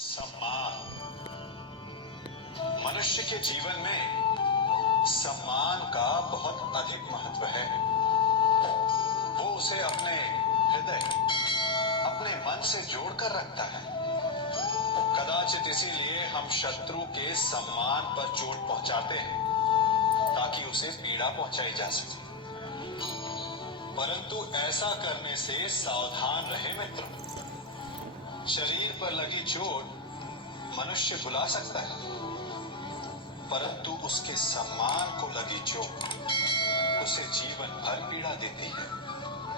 सम्मान। मनुष्य के जीवन में सम्मान का बहुत अधिक महत्व है। वो उसे अपने हृदय, अपने मन से जोड़कर रखता है। कदाचित इसीलिए हम शत्रु के सम्मान पर चोट पहुंचाते हैं ताकि उसे पीड़ा पहुंचाई जा सके। परंतु ऐसा करने से सावधान रहे मित्र। शरीर पर लगी चोट मनुष्य भुला सकता है, परंतु उसके सम्मान को लगी चोट उसे जीवन भर पीड़ा देती है।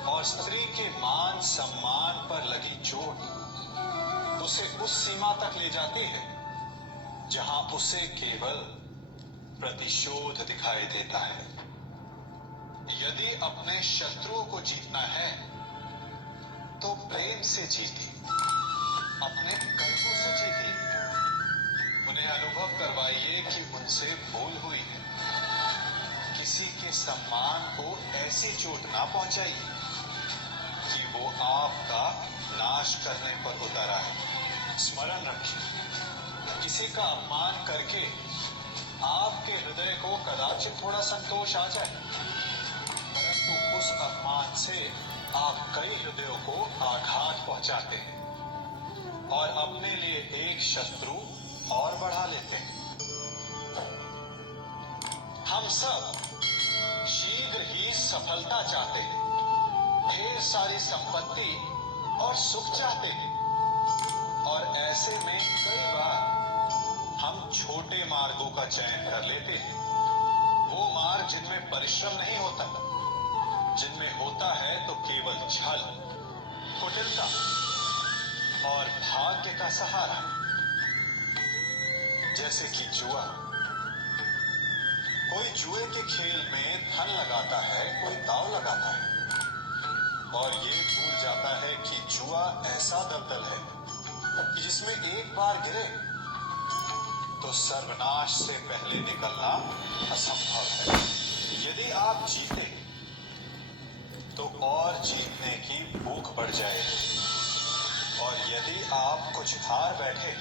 और स्त्री के मान सम्मान पर लगी चोट उसे उस सीमा तक ले जाती है जहां उसे केवल प्रतिशोध दिखाई देता है। यदि अपने शत्रुओं को जीतना है तो प्रेम से जीती, अपने कर्मों से जीती। उन्हें अनुभव करवाइए कि उनसे भूल हुई है। किसी के सम्मान को ऐसी चोट ना पहुंचाइए कि वो आपका नाश करने पर उतर आए। स्मरण रखिए, किसी का अपमान करके आपके हृदय को कदाचित थोड़ा संतोष आ जाए, परंतु उस अपमान से आप कई हृदयों को आघात पहुंचाते हैं और अपने लिए एक शत्रु और बढ़ा लेते हैं। हम सब शीघ्र ही सफलता चाहते हैं, ढेर सारी संपत्ति और सुख चाहते हैं, और ऐसे में कई बार हम छोटे मार्गों का चयन कर लेते हैं। वो मार्ग जिनमें परिश्रम नहीं होता, जिनमें होता है तो केवल छल, कुटिलता और भाग्य का सहारा। जैसे कि जुआ। कोई जुए के खेल में धन लगाता है, कोई दांव लगाता है और ये भूल जाता है कि जुआ ऐसा दलदल है कि जिसमें एक बार गिरे तो सर्वनाश से पहले निकलना असंभव है। यदि आप जीते तो और जीतने की भूख बढ़ जाएगी, और यदि आप कुछ हार बैठे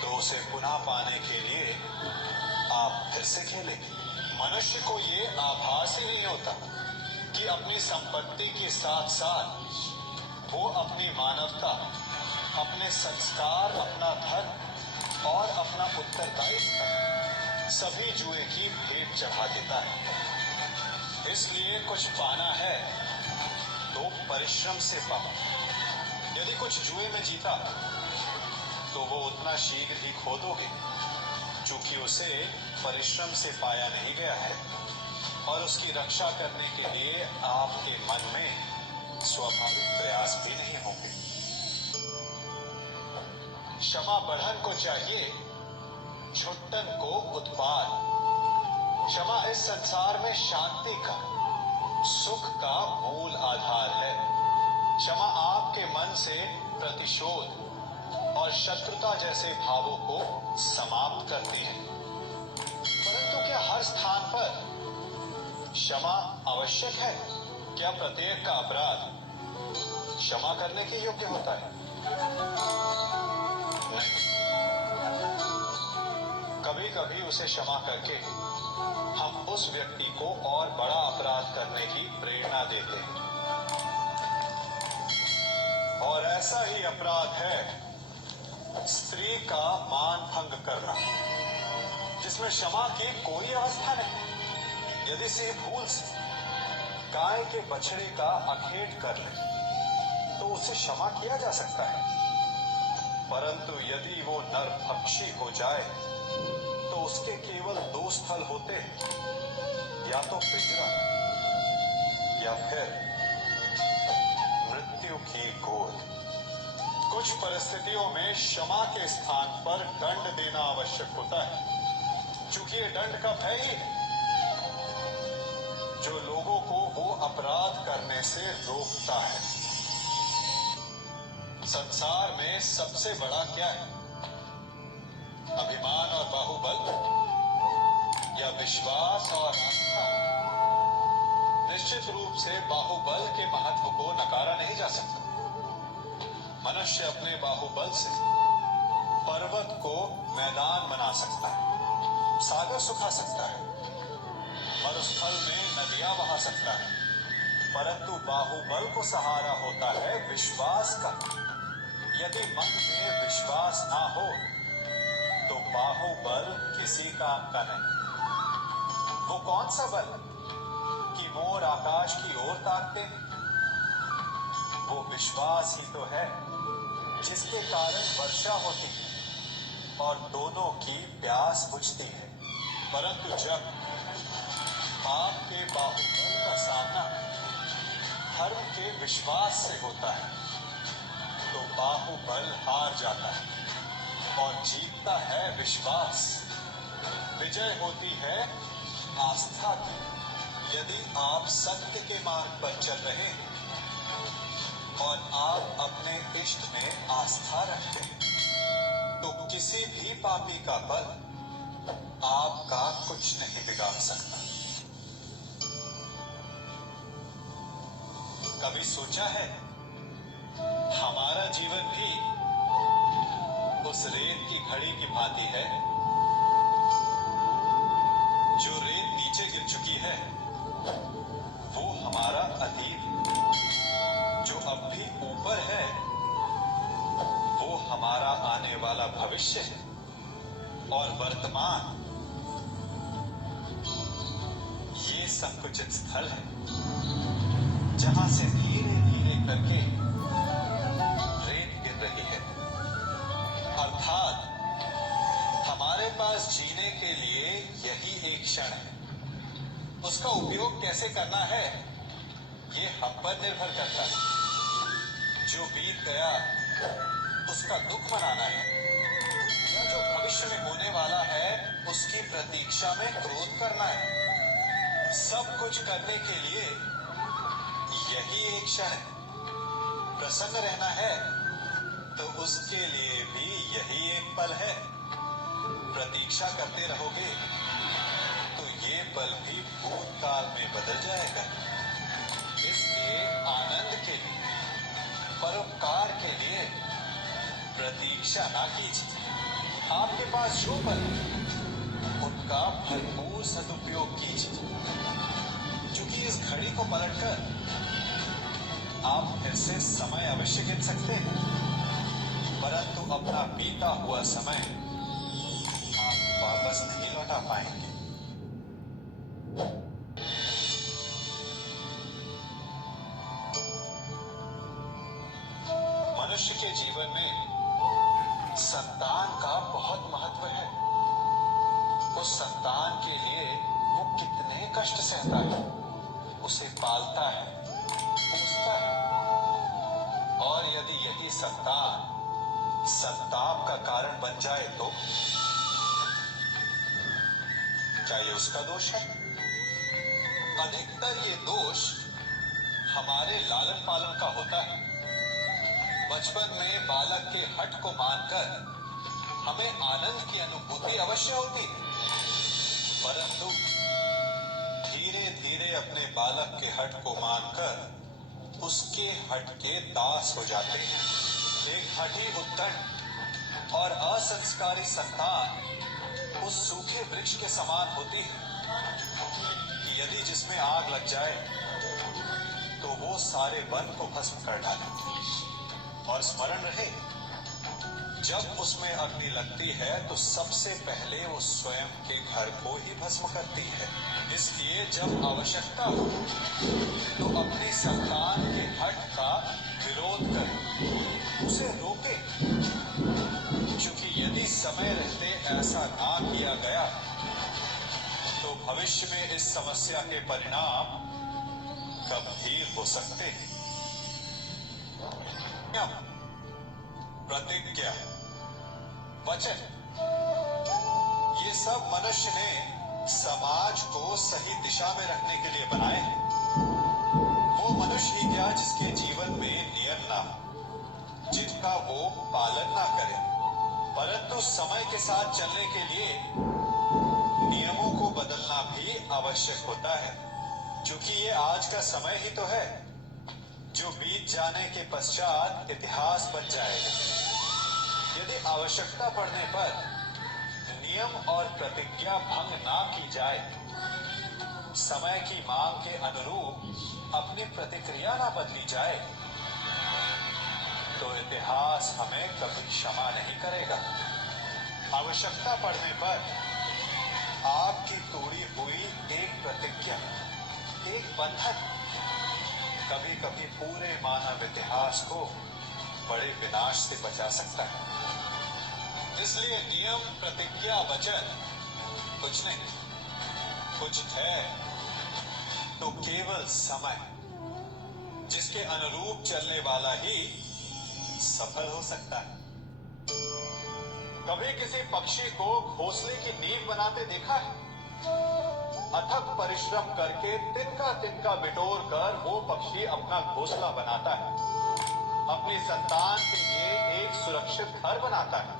तो उसे पुनः पाने के लिए आप फिर से खेलेंगे। मनुष्य को ये आभास ही नहीं होता कि अपनी संपत्ति के साथ साथ वो अपनी मानवता, अपने संस्कार, अपना धर्म और अपना उत्तरदायित्व सभी जुए की भेंट चढ़ा देता है। इसलिए कुछ पाना है तो परिश्रम से पाओ। यदि कुछ जुए में जीता तो वो उतना शीघ्र ही खो दोगे, चूंकि उसे परिश्रम से पाया नहीं गया है, और उसकी रक्षा करने के लिए आपके मन में स्वाभाविक प्रयास भी नहीं होंगे। क्षमा बढ़न को चाहिए, छुट्टन को उत्पाद। क्षमा इस संसार में शांति का, सुख का मूल आधार है। क्षमा आपके मन से प्रतिशोध और शत्रुता जैसे भावों को समाप्त करती है। परंतु क्या हर स्थान पर क्षमा आवश्यक है? क्या प्रत्येक का अपराध क्षमा करने के योग्य होता है? नहीं। कभी कभी उसे क्षमा करके हम उस व्यक्ति को और बड़ा अपराध करने की प्रेरणा देते हैं, और ऐसा ही अपराध है स्त्री का मान भंग करना, जिसमें क्षमा की कोई अवस्था नहीं। यदि से भूल से गाय के बछड़े का अखेट कर ले तो उसे क्षमा किया जा सकता है, परंतु यदि वो नरभक्षी हो जाए तो उसके केवल दो स्थल होते हैं, या तो पिंजरा या फिर मृत्यु की गोद। कुछ परिस्थितियों में क्षमा के स्थान पर दंड देना आवश्यक होता है, क्योंकि ये दंड का भय ही है जो लोगों को वो अपराध करने से रोकता है। संसार में सबसे बड़ा क्या है? अभिमान और बाहुबल, या विश्वास और आस्था? निश्चित रूप से बाहुबल के महत्व को नकारा नहीं जा सकता। मनुष्य अपने बाहुबल से मैदान बना सकता है, सागर सुखा सकता है, मरुस्थल में नदियां बहा सकता है, परंतु बाहुबल को सहारा होता है विश्वास का। यदि मन में विश्वास ना हो तो बाहुबल किसी काम का नहीं। वो कौन सा बल कि मोर आकाश की ओर ताकते हैं? वो विश्वास ही तो है जिसके कारण वर्षा होती है और दोनों की प्यास बुझती है। परंतु जब आपके बाहुबल का सामना धर्म के विश्वास से होता है तो बाहुबल हार जाता है और जीतता है विश्वास। विजय होती है आस्था की। यदि आप सत्य के मार्ग पर चल रहे हैं और आप अपने इष्ट में आस्था रखते हैं तो किसी भी पापी का बल आपका कुछ नहीं बिगाड़ सकता। कभी सोचा है हमारा जीवन भी उस रेत की घड़ी की भांति है? जो रेत नीचे गिर चुकी है वो हमारा अतीत, जो अब भी ऊपर है वो हमारा आने वाला भविष्य है, और वर्तमान ये संकुचित स्थल है जहां से धीरे धीरे करके रेत गिर रही है। अर्थात हमारे पास जीने के लिए यही एक क्षण है। उसका उपयोग कैसे करना है ये हम पर निर्भर करता है। जो बीत गया उसका दुख मनाना है या जो भविष्य में होने वाला है उसकी प्रतीक्षा में क्रोध करना है। सब कुछ करने के लिए यही एक क्षण है। प्रसन्न रहना है तो उसके लिए भी यही एक पल है। प्रतीक्षा करते रहोगे तो ये पल भी भूतकाल में बदल जाएगा। इसलिए आनंद के लिए, परोपकार के लिए प्रतीक्षा ना कीजिए। आपके पास जो पल है उनका भरपूर सदुपयोग कीजिए, क्योंकि इस घड़ी को पलटकर आप फिर से समय अवश्य गिन सकते हैं, परंतु अपना बीता हुआ समय आप वापस नहीं लौटा पाएंगे। मनुष्य के जीवन में संतान का बहुत महत्व है। उस संतान के लिए वो कितने कष्ट सहता है, उसे पालता है, पोसता है, और यदि यही संतान संताप का कारण बन जाए तो क्या ये उसका दोष है? अधिकतर ये दोष हमारे लालन पालन का होता है। बचपन में बालक के हठ को मानकर हमें आनंद की अनुभूति अवश्य होती है, परंतु धीरे धीरे अपने बालक के हठ को मानकर उसके हठ के दास हो जाते हैं। एक हठी उद्दंड और असंस्कारी संतान उस सूखे वृक्ष के समान होती है कि यदि जिसमें आग लग जाए तो वो सारे वन को भस्म कर डाले। और स्मरण रहे, जब उसमें अग्नि लगती है तो सबसे पहले वो स्वयं के घर को ही भस्म करती है। इसलिए जब आवश्यकता हो तो अपनी संतान के हठ का विरोध करें, उसे रोके, क्योंकि यदि समय रहते ऐसा ना किया गया तो भविष्य में इस समस्या के परिणाम गंभीर हो सकते हैं। प्रतिज्ञा, वचन, ये सब मनुष्य ने समाज को सही दिशा में रखने के लिए बनाए हैं। वो मनुष्य ही क्या जिसके जीवन में नियम ना हो, जिनका वो पालन ना करे, परंतु समय के साथ चलने के लिए नियमों को बदलना भी आवश्यक होता है, क्योंकि ये आज का समय ही तो है जो बीत जाने के पश्चात इतिहास बन जाएगा। यदि आवश्यकता पड़ने पर नियम और प्रतिज्ञा भंग ना की जाए, समय की मांग के अनुरूप अपनी प्रतिक्रिया ना बदली जाए, तो इतिहास हमें कभी क्षमा नहीं करेगा। आवश्यकता पड़ने पर आपकी तोड़ी हुई एक प्रतिज्ञा, एक बंधन कभी कभी पूरे मानव इतिहास को बड़े विनाश से बचा सकता है। इसलिए नियम, प्रतिज्ञा, वचन कुछ नहीं, कुछ है तो केवल समय, जिसके अनुरूप चलने वाला ही सफल हो सकता है। कभी किसी पक्षी को घोंसले की नींव बनाते देखा है? अथक परिश्रम करके तिनका तिनका बिटोर कर वो पक्षी अपना घोंसला बनाता है, अपनी संतान के लिए एक सुरक्षित घर बनाता है,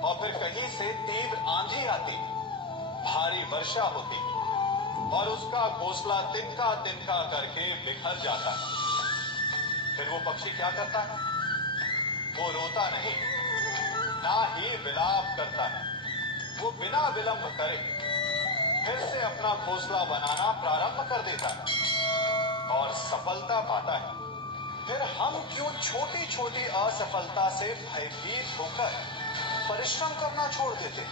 और फिर कहीं से तीव्र आंधी आती, भारी वर्षा होती और उसका घोंसला तिनका तिनका करके बिखर जाता है। फिर वो पक्षी क्या करता है? वो रोता नहीं, ना ही विलाप करता है, वो बिना विलंब करे फिर से अपना घोंसला बनाना प्रारंभ कर देता है और सफलता पाता है। फिर हम क्यों छोटी छोटी असफलता से भयभीत होकर परिश्रम करना छोड़ देते?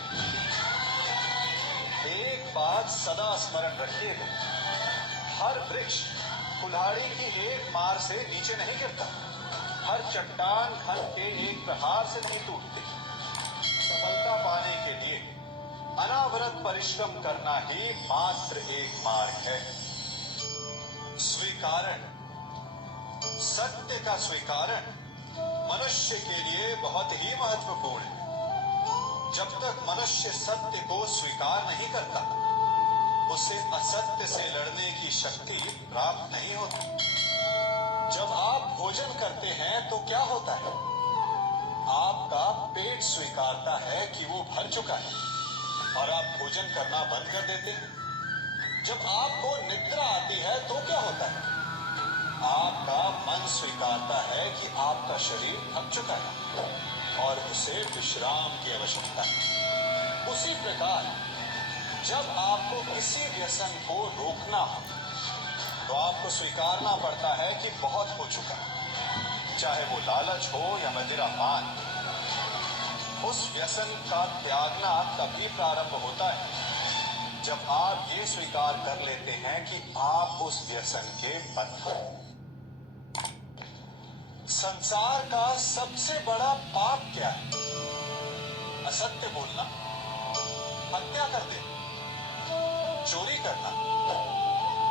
एक बात सदा स्मरण रखिएगा, हर वृक्ष कुल्हाड़ी की एक मार से नीचे नहीं गिरता, हर चट्टान घन के एक प्रहार से नहीं टूटती। सफलता पाने के लिए अनावरत परिश्रम करना ही मात्र एक मार्ग है। स्वीकारण, सत्य का स्वीकारण मनुष्य के लिए बहुत ही महत्वपूर्ण है। जब तक मनुष्य सत्य को स्वीकार नहीं करता, उसे असत्य से लड़ने की शक्ति प्राप्त नहीं होती। जब आप भोजन करते हैं तो क्या होता है? आपका पेट स्वीकारता है कि वो भर चुका है और आप भोजन करना बंद कर देते हैं। जब आपको निद्रा आती है तो क्या होता है? आपका मन स्वीकारता है कि आपका शरीर थक चुका है और उसे विश्राम की आवश्यकता है। उसी प्रकार जब आपको किसी व्यसन को रोकना हो तो आपको स्वीकारना पड़ता है कि बहुत हो चुका है, चाहे वो लालच हो या मदिरापान। उस व्यसन का त्यागना तभी प्रारंभ होता है जब आप ये स्वीकार कर लेते हैं कि आप उस व्यसन के बंध हो। संसार का सबसे बड़ा पाप क्या है? असत्य बोलना, हत्या कर देना, चोरी करना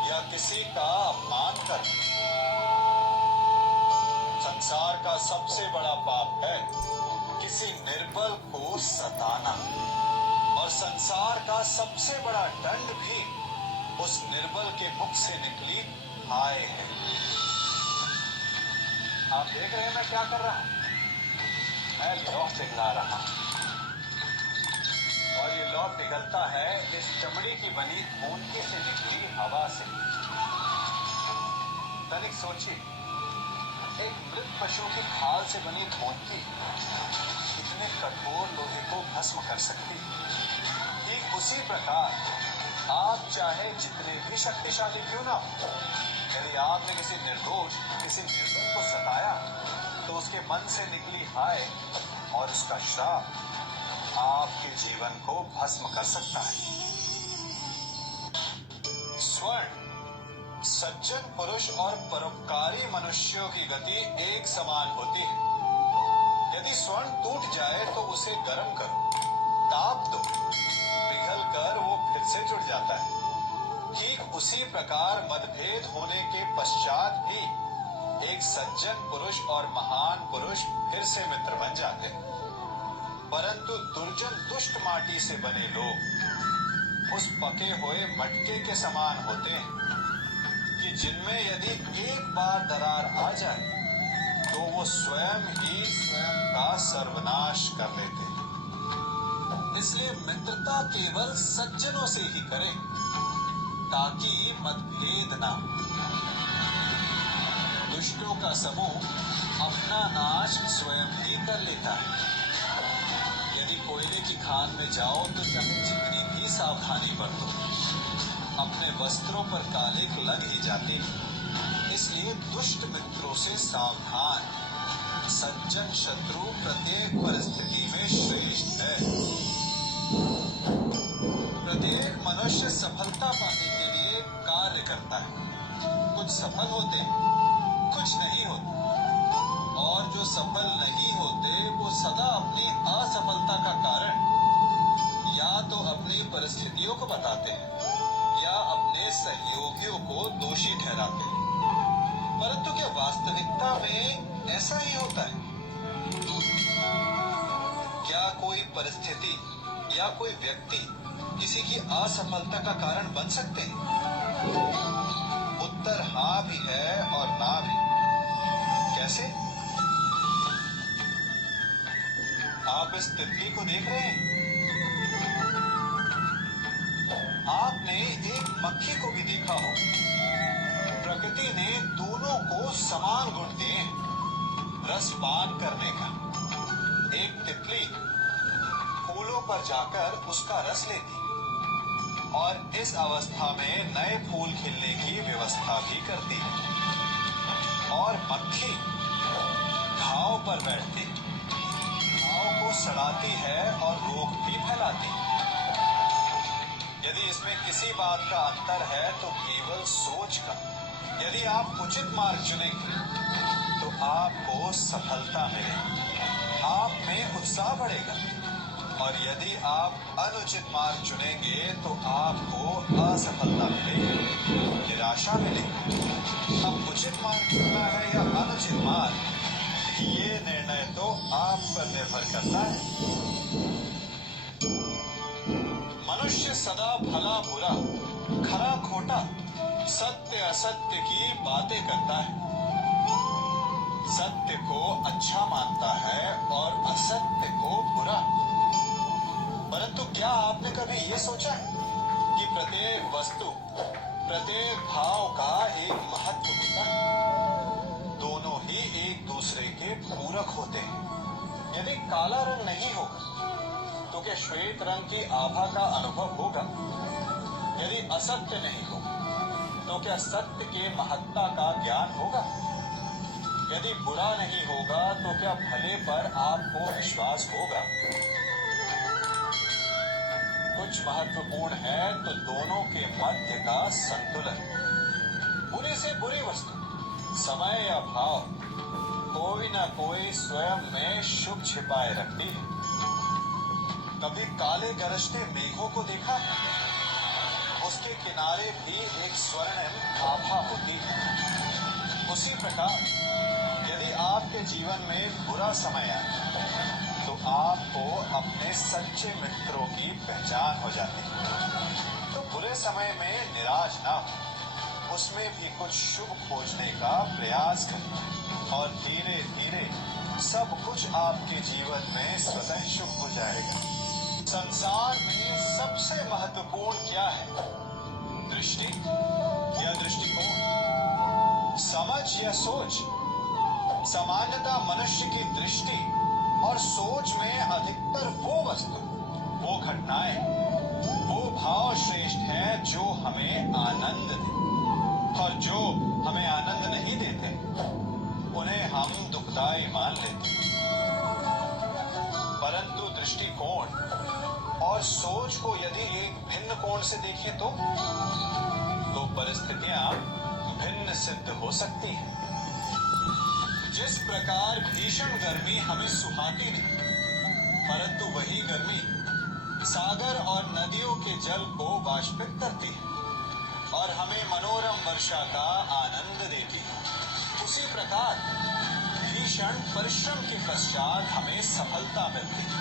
या किसी का अपमान करना। संसार का सबसे बड़ा पाप है किसी निर्बल को सताना, और संसार का सबसे बड़ा दंड भी उस निर्बल के मुख से निकली हाय है। आप देख रहे हैं मैं क्या कर रहा हूं? मैं लौ पिघला रहा हूं, और ये लौ पिघलता है इस चमड़ी की बनी धोंती से निकली हवा से। तनिक सोचिए, एक मृत पशु की खाल से बनी धोंती इतने कठोर लोहे को भस्म कर सकती है। ठीक उसी प्रकार आप चाहे जितने भी शक्तिशाली क्यों ना हो, यदि आपने किसी निर्दोष, किसी निर्बल को सताया तो उसके मन से निकली हाय और उसका श्राप आपके जीवन को भस्म कर सकता है। स्वर्ण, सज्जन पुरुष और परोपकारी मनुष्यों की गति एक समान होती है। यदि स्वर्ण टूट जाए तो उसे गर्म करो, ताप दो, पिघल कर वो फिर से जुड़ जाता है। ठीक उसी प्रकार मतभेद होने के पश्चात भी एक सज्जन पुरुष और महान पुरुष फिर से मित्र बन जाते हैं। परंतु दुर्जन दुष्ट माटी से बने लोग उस पके हुए मटके के समान होते हैं कि जिनमें यदि एक बार दरार आ जाए तो वो स्वयं ही स्वयं का सर्वनाश कर लेते हैं। इसलिए मित्रता केवल सज्जनों से ही करें ताकि मतभेद ना हो। दुष्टों का समूह अपना नाश स्वयं ही कर लेता है। यदि कोयले की खान मैदान में जाओ तो चाहे जितनी भी सावधानी बरतो, अपने वस्त्रों पर कालिख लग ही जाती है। इसलिए दुष्ट मित्रों से सावधान, सज्जन शत्रु प्रत्येक परिस्थिति में श्रेष्ठ है। प्रत्येक मनुष्य सफलता पाने के लिए कार्य करता है। कुछ सफल होते, कुछ नहीं होते, और जो सफल नहीं होते वो सदा अपनी असफलता का कारण या तो अपनी परिस्थितियों को बताते हैं या अपने सहयोगियों को दोषी ठहराते हैं। परंतु क्या वास्तविकता में ऐसा ही होता है? क्या कोई परिस्थिति या कोई व्यक्ति किसी की असफलता का कारण बन सकते हैं? उत्तर हाँ भी है और ना भी। कैसे? आप इस तितली को देख रहे हैं? आपने एक मक्खी को भी देखा हो। प्रकृति ने दोनों को समान गुण दिए हैं रस पान करने का। एक तितली फूलों पर जाकर उसका रस लेती और इस अवस्था में नए फूल खिलने की व्यवस्था भी करती है, और मक्खी घाव पर बैठती, घाव को सड़ाती है और रोग भी फैलाती है। यदि इसमें किसी बात का अंतर है तो केवल सोच का। यदि आप उचित मार्ग चुनेंगे तो आपको सफलता मिलेगी, आप में उत्साह बढ़ेगा, और यदि आप अनुचित मार्ग चुनेंगे तो आपको असफलता मिलेगी, निराशा मिलेगी। अब उचित मार्ग चुनना है या अनुचित मार्ग, ये निर्णय तो आप पर निर्भर करता है। मनुष्य सदा भला बुरा, खरा खोटा, सत्य असत्य की बातें करता है। सत्य को अच्छा मानता है और असत्य को बुरा। परंतु क्या आपने कभी ये सोचा है कि प्रत्येक वस्तु, प्रत्येक भाव का एक महत्व होता है? दोनों ही एक दूसरे के पूरक होते हैं। यदि काला रंग नहीं होगा तो क्या श्वेत रंग की आभा का अनुभव होगा? यदि असत्य नहीं होगा तो क्या सत्य के महत्ता का ज्ञान होगा? यदि बुरा नहीं होगा तो क्या भले पर आपको विश्वास होगा? कुछ महत्वपूर्ण है तो दोनों के मध्य का संतुलन। बुरे से बुरी वस्तु, समय या भाव, कोई ना कोई स्वयं में शुभ छिपाए रखती है। कभी काले गरजते मेघों को देखा है? उसके किनारे भी एक स्वर्णिम आभा होती है। उसी प्रकार यदि आपके जीवन में बुरा समय आए तो आपको अपने सच्चे मित्रों की पहचान हो जाती है। तो बुरे समय में निराश ना हो, उसमें भी कुछ शुभ खोजने का प्रयास करें, और धीरे धीरे सब कुछ आपके जीवन में स्वतः शुभ हो जाएगा। संसार में सबसे महत्वपूर्ण क्या है? दृष्टि या दृष्टिकोण, समझ या सोच? सामान्यतः मनुष्य की दृष्टि और सोच में अधिकतर वो वस्तु, वो घटनाएं, वो भाव श्रेष्ठ है जो हमें आनंद दे, और जो हमें आनंद नहीं देते उन्हें हम दुखदाई मान लेते। परंतु दृष्टिकोण और सोच को यदि एक भिन्न कोण से देखें तो परिस्थितियां भिन्न सिद्ध हो सकती हैं। जिस प्रकार भीषण गर्मी हमें सुहाती नहीं, परंतु वही गर्मी सागर और नदियों के जल को वाष्पित करती है और हमें मनोरम वर्षा का आनंद देती है, उसी प्रकार भीषण परिश्रम के पश्चात हमें सफलता मिलती है।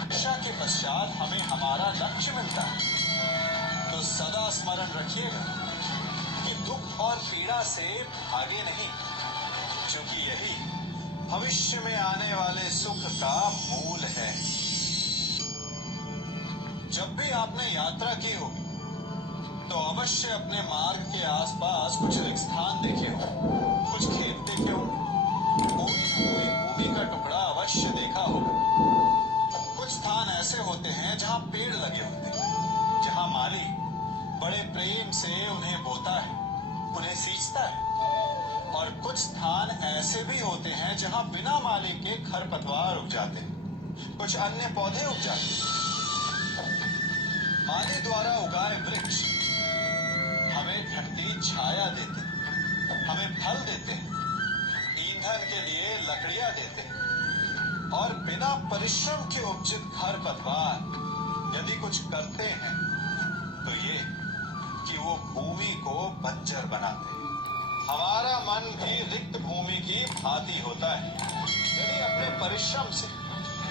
वर्षा के पश्चात हमें हमारा लक्ष्य मिलता है। तो सदा स्मरण रखिएगा कि दुख और पीड़ा से भागे नहीं, क्योंकि यही भविष्य में आने वाले सुख का मूल है। जब भी आपने यात्रा की हो तो अवश्य अपने मार्ग के आसपास कुछ रिक्त स्थान देखे हो, कुछ खेत देखे हो, कोई न कोई भूमि का टुकड़ा अवश्य देखा होगा। कुछ स्थान ऐसे होते हैं बड़े प्रेम से उन्हें बोता है, उन्हें सींचता है। और कुछ स्थान ऐसे भी होते हैं जहां बिना माली के खरपतवार उग जाते हैं, कुछ अन्य पौधे उग जाते हैं। माली द्वारा उगाए वृक्ष हमें ठंडी छाया देते हैं, हमें फल देते हैं, ईंधन के लिए लकड़ियां देते हैं। और बिना परिश्रम के उपजित खरपतवार यदि कुछ करते हैं तो ये कि वो भूमि को बंजर बनाते हैं। हमारा मन भी रिक्त भूमि की भांति होता है। यदि अपने परिश्रम से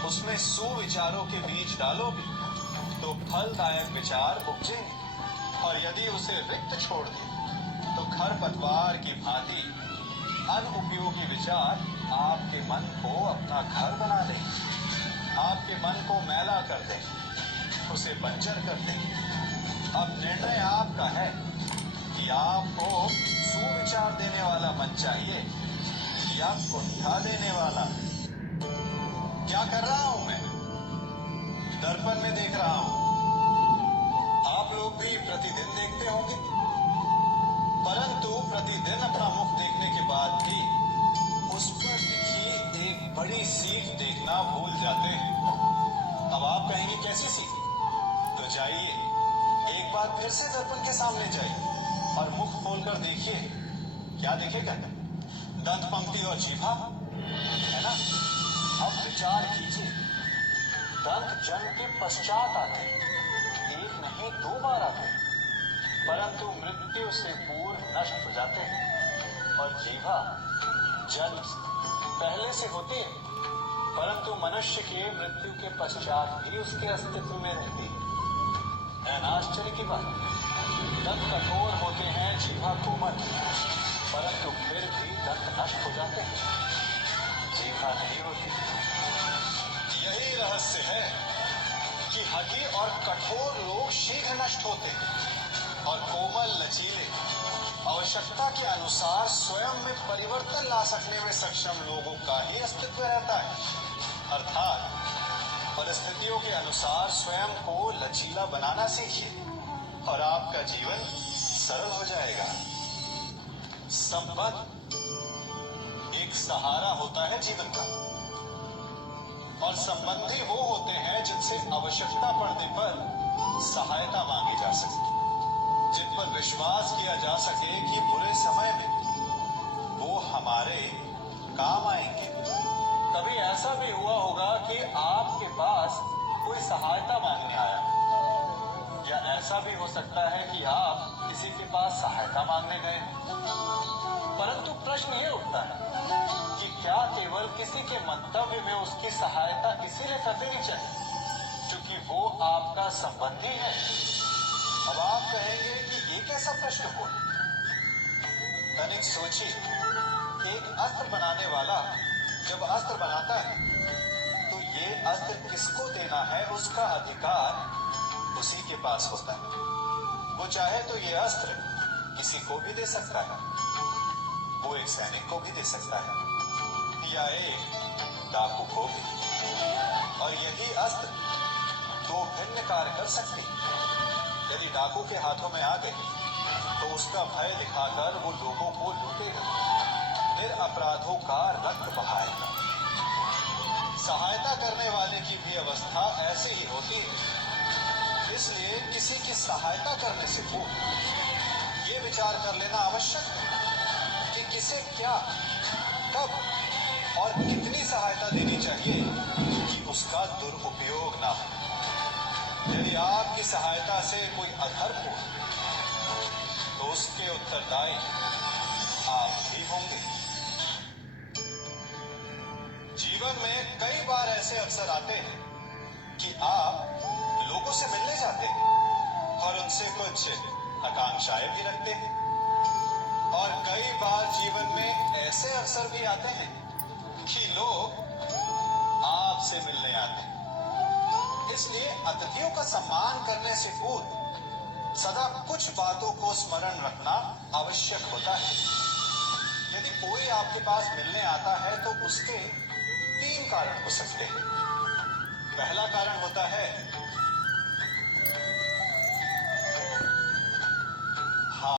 उसमें सुविचारों के बीज डालोगे तो फलदायक विचार उपजेंगे, और यदि उसे रिक्त छोड़ दे तो खरपतवार की भांति अनुपयोगी विचार आपके मन को अपना घर बना देंगे, आपके मन को मैला कर देंगे, उसे बंजर कर देंगे। अब निर्णय आपका है कि आपको सुविचार देने वाला मन चाहिए या कुंठा देने वाला। क्या कर रहा हूं मैं? दर्पण में देख रहा हूं। आप लोग भी प्रतिदिन देखते होंगे, परंतु प्रतिदिन अपना मुख देखने के बाद भी उस पर लिखी एक बड़ी सीख देखना भूल जाते हैं। अब आप कहेंगे कैसी सीख? तो जाइए, एक बार फिर से दर्पण के सामने जाइए और मुख खोलकर देखिए, क्या दिखेगा? दंत पंक्ति और जीभा, है ना? अब विचार कीजिए, दंत जन्म के पश्चात आते हैं, एक नहीं 2 बार आते हैं, परंतु मृत्यु से पूर्व नष्ट हो जाते हैं। और जीभा जन्म पहले से होती है, परंतु मनुष्य के मृत्यु के पश्चात भी उसके अस्तित्व में रहती है। आश्चर्य की बात, दंत कठोर होते हैं, जीभा कोमल, परंतु फिर भी दंत नष्ट हो जाते हैं, जीभा नहीं होती। यही रहस्य है कि हठी और कठोर लोग शीघ्र नष्ट होते हैं, और कोमल लचीले आवश्यकता के अनुसार स्वयं में परिवर्तन ला सकने में सक्षम लोगों का ही अस्तित्व रहता है। अर्थात परिस्थितियों के अनुसार स्वयं को लचीला बनाना सीखिए और आपका जीवन सरल हो जाएगा। संबंध एक सहारा होता है जीवन का, और संबंधी वो होते हैं जिनसे आवश्यकता पड़ने पर सहायता मांगी जा सके, जिन पर विश्वास किया जा सके कि बुरे समय में वो हमारे काम आएंगे। कभी ऐसा भी हुआ होगा कि आपके पास कोई सहायता मांगने आया, या ऐसा भी हो सकता है कि आप किसी के पास सहायता मांगने गए, परंतु प्रश्न ये उठता है कि क्या केवल किसी के मंतव्य में उसकी सहायता इसीलिए कर देनी चाहिए क्योंकि वो आपका संबंधी है? अब आप कहेंगे कि ये कैसा प्रश्न हुआ? तनिक सोचिए, एक अस्त्र बनाने वाला जब अस्त्र बनाता है तो ये अस्त्र किसको देना है उसका अधिकार उसी के पास होता है। वो चाहे तो ये अस्त्र किसी को भी दे सकता है, वो एक सैनिक को भी दे सकता है या एक डाकू को भी, और यही अस्त्र 2 भिन्न कार्य कर सकते हैं। यदि डाकू के हाथों में आ गए तो उसका भय दिखाकर वो लोगों को लूटेगा, निरपराधों का रक्त बहाएगा। सहायता करने वाले की भी अवस्था ऐसे ही होती है। इसलिए किसी की सहायता करने से पूर्व ये विचार कर लेना आवश्यक है कि किसे क्या, कब और कितनी सहायता देनी चाहिए कि उसका दुरुपयोग ना हो। यदि आपकी सहायता से कोई अधर्म हो तो उसके उत्तरदायी आप ही होंगे। जीवन में कई बार ऐसे अवसर आते हैं कि आप लोगों से मिलने जाते हैं और उनसे कुछ आकांक्षाएं भी रखते हैं, और कई बार जीवन में ऐसे अवसर भी आते हैं कि लोग आपसे मिलने आते हैं। इसलिए अतिथियों का सम्मान करने से पूर्व सदा कुछ बातों को स्मरण रखना आवश्यक होता है। यदि कोई आपके पास मिलने आता है तो उसके 3 कारण हो सकते हैं। पहला कारण होता है